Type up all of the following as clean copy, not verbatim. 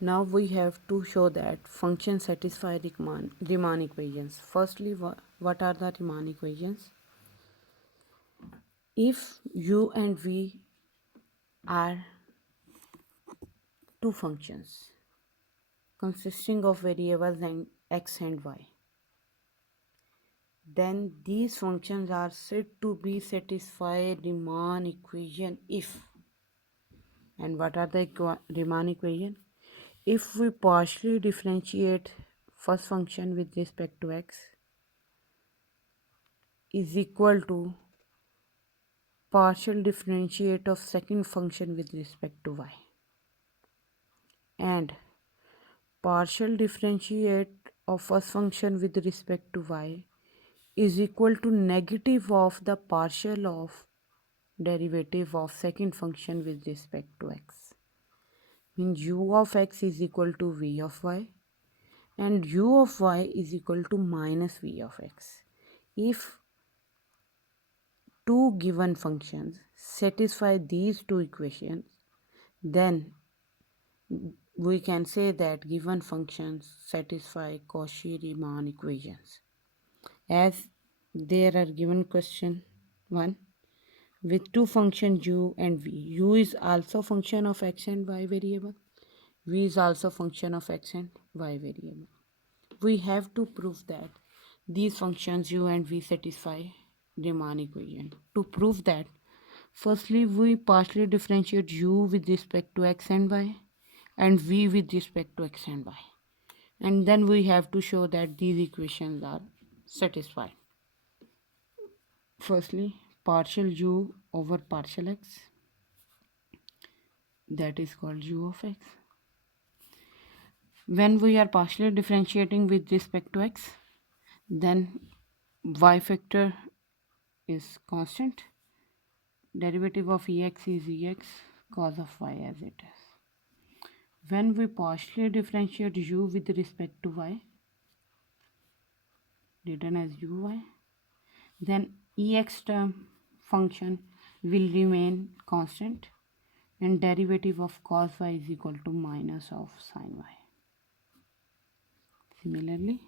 Now we have to show that functions satisfy Riemann equations. Firstly, what are the Riemann equations? If u and v are two functions consisting of variables and x and y, then these functions are said to be satisfy Riemann equation if. And what are the Riemann equation? If we partially differentiate first function with respect to x is equal to partial differentiate of second function with respect to y, and partial differentiate of first function with respect to y is equal to negative of the partial of derivative of second function with respect to x. Means u of x is equal to v of y and u of y is equal to minus v of x. If two given functions satisfy these two equations, then we can say that given functions satisfy Cauchy-Riemann equations. As there are given question 1 with two functions u and v. U is also function of x and y variable. V is also function of x and y variable. We have to prove that these functions u and v satisfy Riemann equation. To prove that, firstly we partially differentiate u with respect to x and y and v with respect to x and y, and then we have to show that these equations are satisfied. Firstly, partial u over partial x, that is called u of x. When we are partially differentiating with respect to x, then y factor is constant. Derivative of ex is ex cos of y as it is. When we partially differentiate u with respect to y, written as uy, then ex term function will remain constant and derivative of cos y is equal to minus of sin y. Similarly,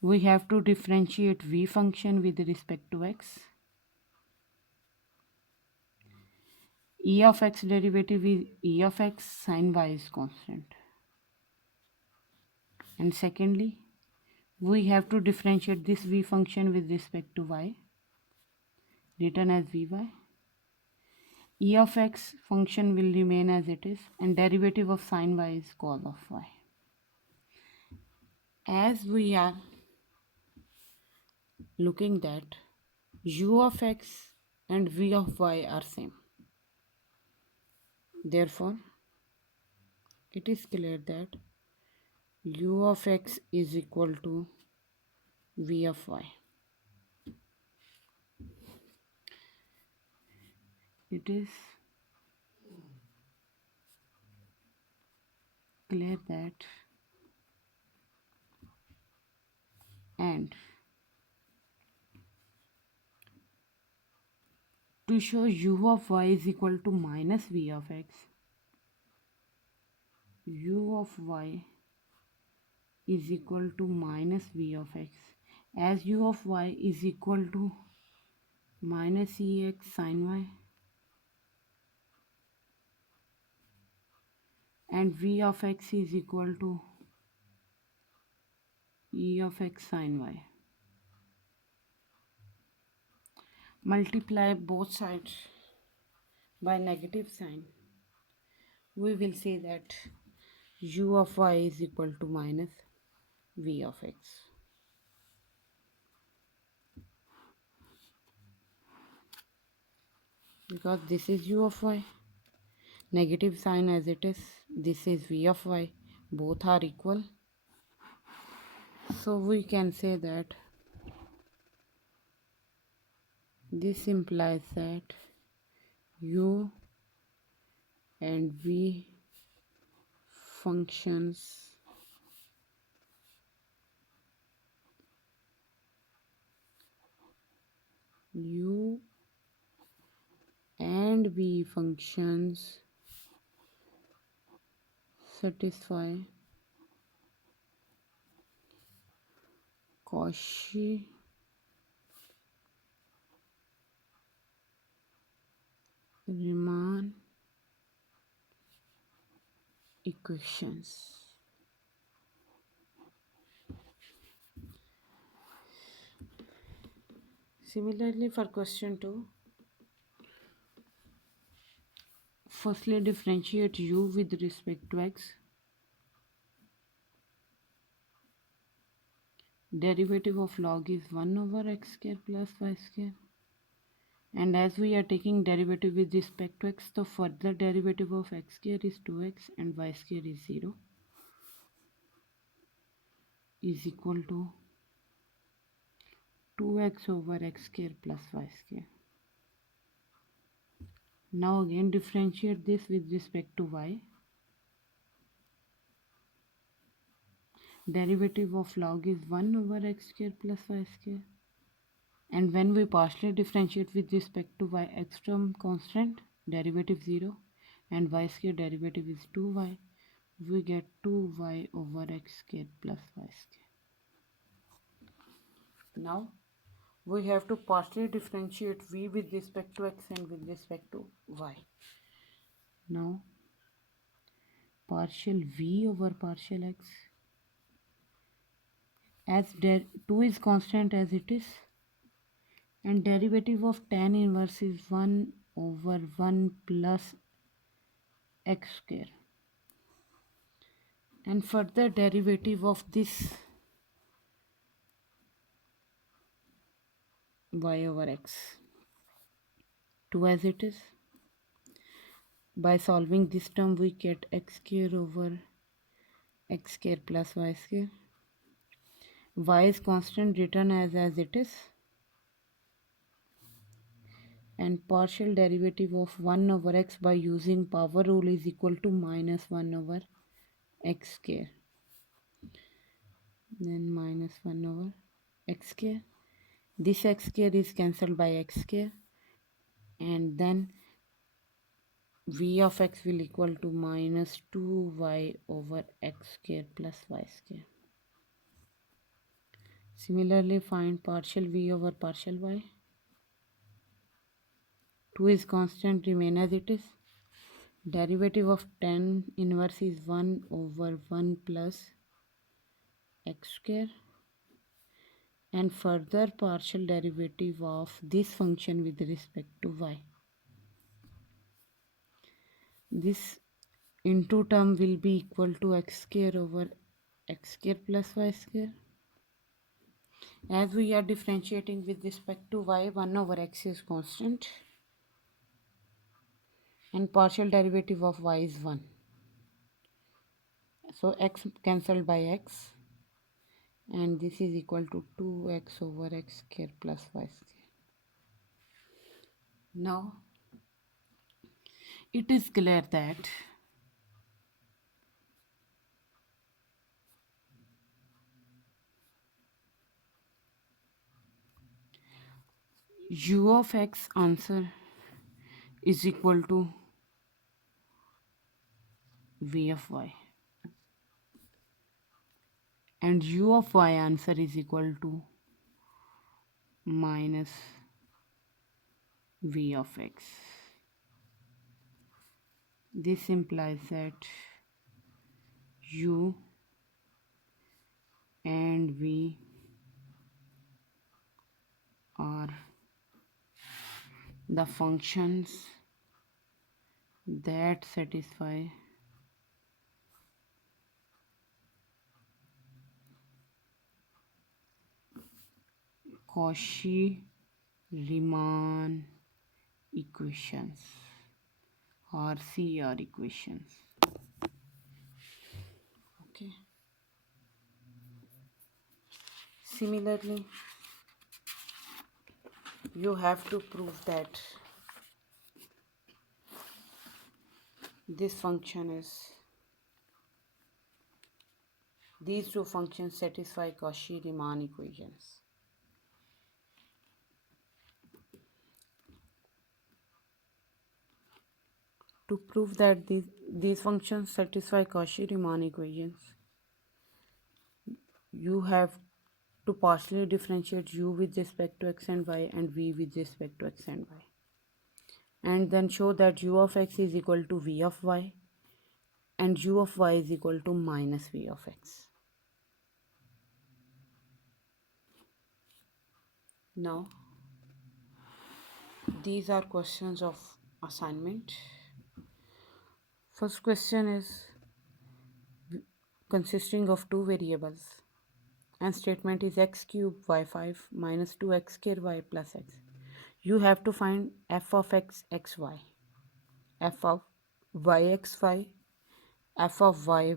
we have to differentiate v function with respect to x. E of x derivative is e of x sin y is constant. And secondly, we have to differentiate this v function with respect to y, written as vy. E of x function will remain as it is and derivative of sin y is cos of y. As we are looking that u of x and v of y are same, therefore it is clear that u of x is equal to v of y. It is clear that, and to show u of y is equal to minus v of x, u of y is equal to minus v of x, as u of y is equal to minus ex sin y and v of x is equal to e of x sin y. Multiply both sides by negative sign, we will say that u of y is equal to minus v of x. Because this is u of y, negative sign as it is, this is v of y, both are equal. So we can say that this implies that u and v functions u and v functions satisfy Cauchy-Riemann equations. Similarly, for question 2, firstly differentiate u with respect to x. Derivative of log is 1 over x square plus y square. And as we are taking derivative with respect to x, the further derivative of x square is 2x and y square is 0, is equal to 2x over x square plus y square. Now again differentiate this with respect to y. Derivative of log is 1 over x square plus y square. And when we partially differentiate with respect to y, x term constant, derivative 0, and y square derivative is 2y, we get 2y over x square plus y square. Now we have to partially differentiate v with respect to x and with respect to y. Now partial v over partial x, as 2 is constant as it is, and derivative of tan inverse is 1 over 1 plus x square, and further derivative of this y over x, 2 as it is. By solving this term we get x square over x square plus y square. Y is constant, written as it is, and partial derivative of 1 over x by using power rule is equal to minus 1 over x square. Then minus 1 over x square. This x square is cancelled by x square, and then v of x will equal to minus 2y over x square plus y square. Similarly, find partial v over partial y. 2 is constant, remain as it is. Derivative of tan inverse is 1 over 1 plus x square, and further partial derivative of this function with respect to y. This into term will be equal to x square over x square plus y square. As we are differentiating with respect to y, 1 over x is constant, and partial derivative of y is 1. So x cancelled by x, and this is equal to 2x over x square plus y square. Now it is clear that u of x answer is equal to v of y, and u of y answer is equal to minus v of x. This implies that u and v are the functions that satisfy Cauchy-Riemann equations or CR equations. Okay. Similarly, you have to prove that this function is, these two functions satisfy Cauchy-Riemann equations. To To prove that these functions satisfy Cauchy-Riemann equations, you have to partially differentiate u with respect to x and y and v with respect to x and y, and then show that u of x is equal to v of y and u of y is equal to minus v of x. Now, these are questions of assignment. First question is consisting of two variables and statement is x cube y5 minus 2x square y plus x. You have to find f of x xy, f of y xy, f of y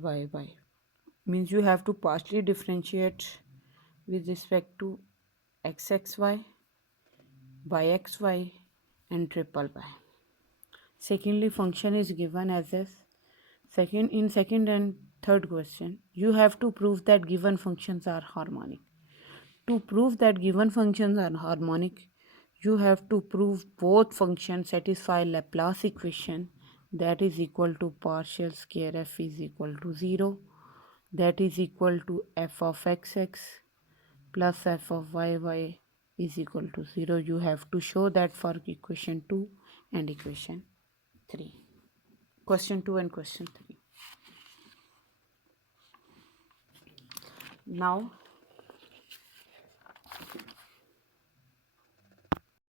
means you have to partially differentiate with respect to xxy, yxy and triple y. Secondly, function is given as this. Second and third question, you have to prove that given functions are harmonic. To prove that given functions are harmonic, you have to prove both functions satisfy Laplace equation, that is equal to partial square f is equal to 0, that is equal to f of xx plus f of y is equal to 0. You have to show that for equation 2 and equation 3. Question 2 and question 3. Now